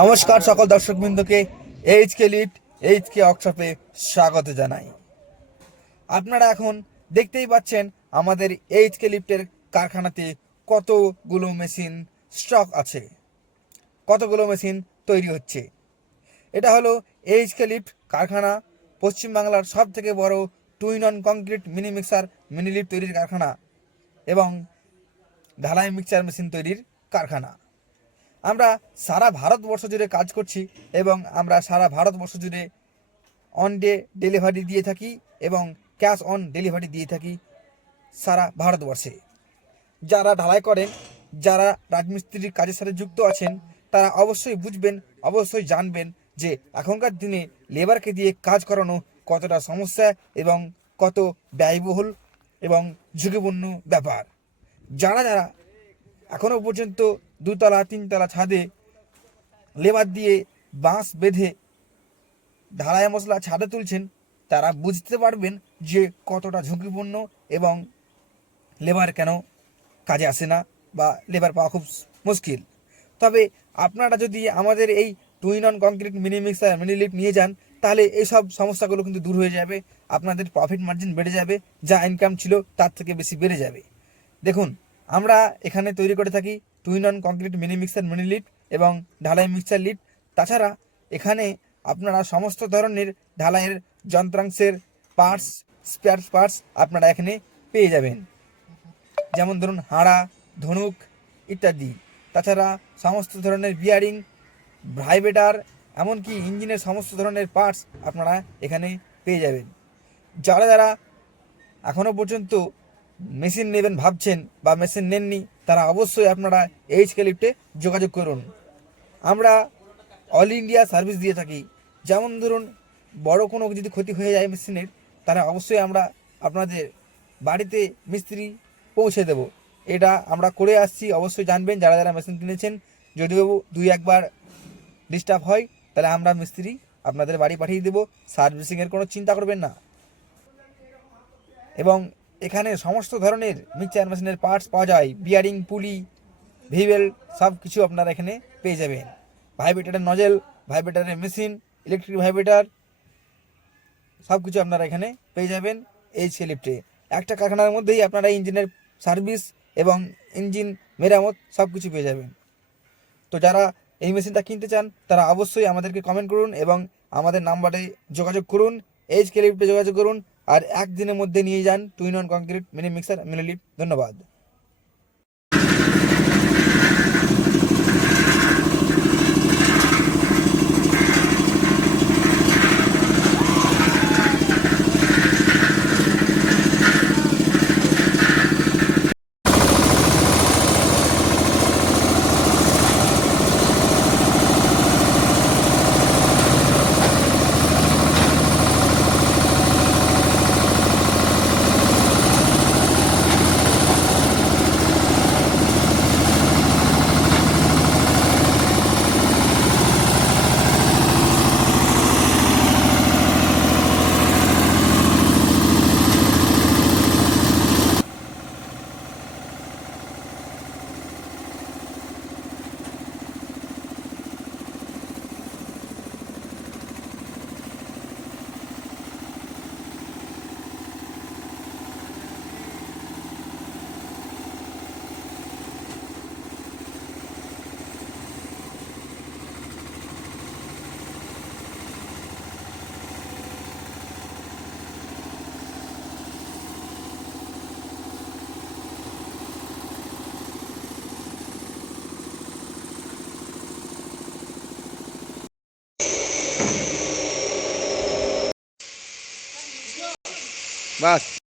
নমস্কার সকল দর্শকবৃন্দকে HK lift HK ওয়ার্কশপে স্বাগত জানাই। আপনারা এখন দেখতেই পাচ্ছেন আমাদের এইচকে লিফটের কারখানাতে কতগুলো মেশিন স্টক আছে, কতগুলো মেশিন তৈরি হচ্ছে। এটা হলো এইচকে লিফট কারখানা, পশ্চিমবাংলার সব থেকে বড় twin on concrete mini mixer mini lift তৈরির কারখানা এবং ঢালাই মিক্সচার মেশিন তৈরির কারখানা। আমরা সারা ভারতবর্ষ জুড়ে কাজ করছি এবং আমরা সারা ভারতবর্ষ জুড়ে অন ডে ডেলিভারি দিয়ে থাকি এবং ক্যাশ অন ডেলিভারি দিয়ে থাকি সারা ভারতবর্ষে। যারা ঢালাই করেন, যারা রাজমিস্ত্রির কাজের সাথে যুক্ত আছেন, তারা অবশ্যই বুঝবেন, অবশ্যই জানবেন যে এখনকার দিনে লেবারকে দিয়ে কাজ করানো কতটা সমস্যা এবং কত ব্যয়বহুল এবং ঝুঁকিপূর্ণ ব্যাপার। যারা যারা এখনও পর্যন্ত দুতলা তিনতলা ছাদে লেবার দিয়ে বাঁশ বেঁধে ঢালাই মশলা ছাদে তুলছেন, তারা বুঝতে পারবেন যে কতটা ঝুঁকিপূর্ণ এবং লেবার কেন কাজে আসে না বা লেবার পাওয়া খুব মুশকিল। তবে আপনারা যদি আমাদের এই twin on concrete mini mixer mini lift নিয়ে যান, তাহলে এইসব সমস্যাগুলো কিন্তু দূর হয়ে যাবে। আপনাদের প্রফিট মার্জিন বেড়ে যাবে, যা ইনকাম ছিল তার থেকে বেশি বেড়ে যাবে। দেখুন, আমরা এখানে তৈরি করে থাকি twin on concrete mini mixer mini lift এবং ঢালাই মিক্সার লিফট। তাছাড়া এখানে আপনারা সমস্ত ধরনের ঢালাইয়ের যন্ত্রাংশের পার্টস, স্পেয়ার পার্টস আপনারা এখানে পেয়ে যাবেন, যেমন ধরুন হাড়া, ধনুক ইত্যাদি। তাছাড়া সমস্ত ধরনের বিয়ারিং, ভাইব্রেটার, এমনকি ইঞ্জিনের সমস্ত ধরনের পার্টস আপনারা এখানে পেয়ে যাবেন। যারা যারা এখনও পর্যন্ত মেশিন নেবেন ভাবছেন বা মেশিন নেননি, তারা অবশ্যই আপনারা এইচকে লিফটে যোগাযোগ করুন। আমরা অল ইন্ডিয়া সার্ভিস দিয়ে থাকি। যেমন ধরুন বড় কোনো যদি ক্ষতি হয়ে যায় মেশিনের, তারা অবশ্যই আমরা আপনাদের বাড়িতে মিস্ত্রি পৌঁছে দেব। এটা আমরা করে আসছি, অবশ্যই জানবেন যারা যারা মেশিন কিনেছেন। যদিও দুই একবার ডিস্টার্ব হয়, তাহলে আমরা মিস্ত্রি আপনাদের বাড়ি পাঠিয়ে দেবো। সার্ভিসিংয়ের কোনো চিন্তা করবেন না। এবং এখানে সমস্ত ধরনের মিক্সচার মেশিনের পার্টস পাওয়া যায়, বিয়ারিং, পুলি, ভিভেল, সব কিছু আপনারা এখানে পেয়ে যাবেন। ভাইব্রেটারের নজেল, ভাইব্রেটারের মেশিন, ইলেকট্রিক ভাইব্রেটার, সব কিছু আপনারা এখানে পেয়ে যাবেন এইচকে লিফটে। একটা কারখানার মধ্যেই আপনারা ইঞ্জিনের সার্ভিস এবং ইঞ্জিন মেরামত সব কিছু পেয়ে যাবেন। তো যারা এই মেশিনটা কিনতে চান, তারা অবশ্যই আমাদেরকে কমেন্ট করুন এবং আমাদের নাম্বারে যোগাযোগ করুন, এইচকে লিফটে যোগাযোগ করুন, আর একদিনের মধ্যে নিয়ে যান twin on concrete mini mixer mini lift. ধন্যবাদ। বাস।